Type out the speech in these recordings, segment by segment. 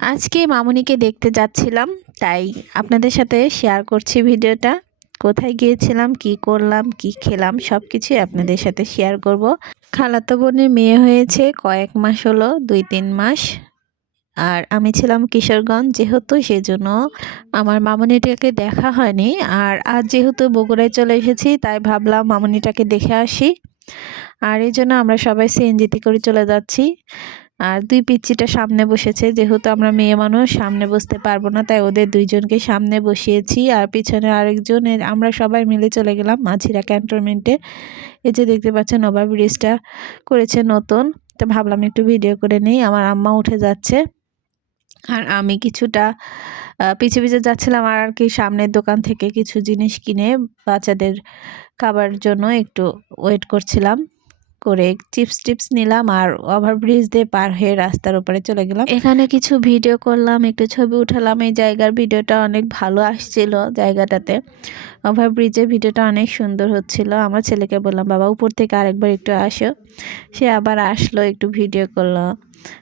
আজকে মামুনিকে দেখতে যাচ্ছিলাম, তাই আপনাদের সাথে শেয়ার করছি ভিডিওটা। কোথায় গিয়েছিলাম, কি করলাম, কি খেলাম সব কিছুই আপনাদের সাথে শেয়ার করব। খালাতো বোনের মেয়ে হয়েছে, কয়েক মাস হলো, দুই তিন মাস। আর আমি ছিলাম কিশোরগঞ্জ, যেহেতু সেজন্য আমার মামনিটাকে দেখা হয়নি। আর আজ যেহেতু বগুড়ায় চলে এসেছি, তাই ভাবলাম মামনিটাকে দেখে আসি। আর এই জন্য আমরা সবাই সিএনজিতে করে চলে যাচ্ছি। আর দুই পিচ্চিটা সামনে বসেছে। যেহেতু আমরা মেয়ে মানুষ, সামনে বসতে পারব না, তাই ওদের দুইজনকে সামনে বসিয়েছি। আর পিছনে আরেকজন আমরা সবাই মিলে চলে গেলাম মাঝিরা ক্যান্টনমেন্টে এই যে দেখতে পাচ্ছেন ওভার ব্রিজটা করেছে নতুন। তো ভাবলাম একটু ভিডিও করে নিই, আমার আম্মা উঠে যাচ্ছে। আর আমি কিছুটা পিছে পিছে যাচ্ছিলাম আর আর কি, সামনের দোকান থেকে কিছু জিনিস কিনে বাচ্চাদের খাবার জন্য একটু ওয়েট করছিলাম। করে চিপস টিপস নিলাম আর ওভারব্রিজ দিয়ে পার হয়ে রাস্তার উপরে চলে গেলাম। এখানে কিছু ভিডিও করলাম, একটু ছবি উঠালাম। এই জায়গার ভিডিওটা অনেক ভালো আসছিল জায়গাটাতে। ওভারব্রিজের ভিডিওটা অনেক সুন্দর হচ্ছিল। আমার ছেলেকে বললাম, বাবা, উপর থেকে আরেকবার একটু আসো। সে আবার আসলো, একটু ভিডিও করল।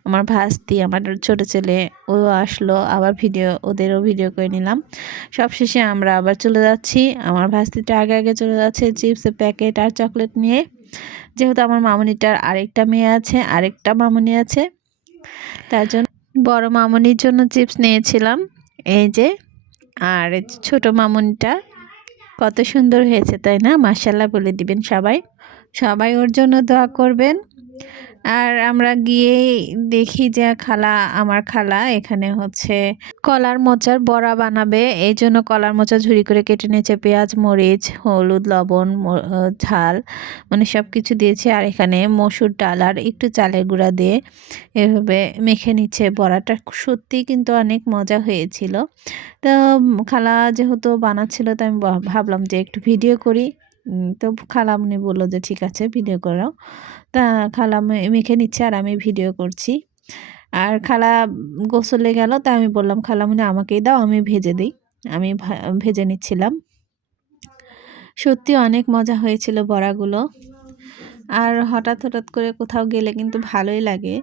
আমার ভাস্তি, আমার ছোট ছেলে, ও আসলো, আবার ভিডিও, ওদেরও ভিডিও করে নিলাম। সবশেষে আমরা আবার চলে যাচ্ছি। আমার ভাস্তিটা আগে আগে চলে যাচ্ছে চিপসের প্যাকেট আর চকলেট নিয়ে। যেহেতু আমার মামনিটার আরেকটা মেয়ে আছে, আরেকটা মামনি আছে, তার জন্য বড় মামনির জন্য চিপস নিয়েছিলাম। এই যে, আর ছোট মামনিটা কত সুন্দর হয়েছে, তাই না? মাসাল্লাহ বলে দিবেন সবাই। সবাই ওর জন্য দোয়া করবেন। আর আমরা গিয়ে দেখি যে খালা, আমার খালা এখানে হচ্ছে কলার মোচার বড়া বানাবে। এই জন্য কলার মোচা ঝুরি করে কেটে নিয়েছে পেঁয়াজ, মরিচ, হলুদ, লবণ ঝাল মানে সব কিছু দিয়েছে। আর এখানে মসুর ডাল আর একটু চালের গুঁড়া দিয়ে এভাবে মেখে নিচ্ছে বড়াটা। সত্যি কিন্তু অনেক মজা হয়েছিল। তো খালা যেহেতু বানাচ্ছিল, তো আমি ভাবলাম যে একটু ভিডিও করি। তো খালামনি বলল যে, ঠিক আছে ভিডিও করাও তা খালাম, মেখে নিচ্ছে আর আমি ভিডিও করছি। আর খালা গোসলে গেল, তা আমি বললাম, খালামনি, আমাকেই দাও, আমি ভেজে দিই। আমি ভেজে নিচ্ছিলাম। সত্যি অনেক মজা হয়েছিল বড়াগুলো। আর হঠাৎ হঠাৎ করে কোথাও গেলে কিন্তু ভালোই লাগে।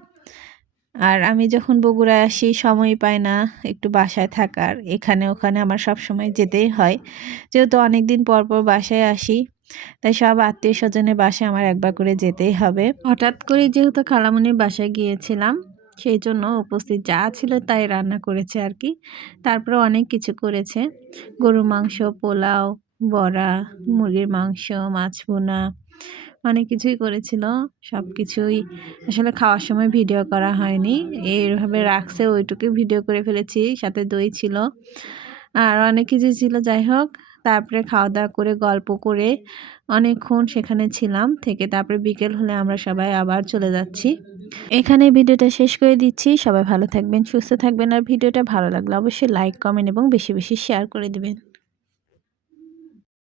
আর আমি যখন বগুড়ায় আসি সময় পাই না একটু বাসায় থাকার। এখানে, ওখানে আমার সব সময় যেতেই হয়। যেহেতু অনেক দিন পর পর বাসায় আসি তাই সব আত্মীয় স্বজনের বাসায় আমার একবার করে যেতেই হবে। হঠাৎ করে যেহেতু খালামুনির বাসায় গিয়েছিলাম, সেই জন্য উপস্থিত যা ছিল তাই রান্না করেছে আর কি। তারপরে অনেক কিছু করেছে। গরু মাংস, পোলাও, বড়া, মুরগির মাংস, মাছ বোনা অনেক কিছুই করেছিল। সব কিছুই আসলে খাওয়ার সময় ভিডিও করা হয়নি। এইভাবে রাখছে, ওইটুকুই ভিডিও করে ফেলেছি, সাথে দই ছিল। আর অনেক কিছু ছিল, যাই হোক। তারপরে খাওয়া দাওয়া করে, গল্প করে অনেকক্ষণ সেখানে ছিলাম থেকে তারপরে বিকেল হলে আমরা সবাই আবার চলে যাচ্ছি। এখানে ভিডিওটা শেষ করে দিচ্ছি। সবাই ভালো থাকবেন, সুস্থ থাকবেন। আর ভিডিওটা ভালো লাগলে অবশ্যই লাইক কমেন্ট এবং বেশি বেশি শেয়ার করে দিবেন।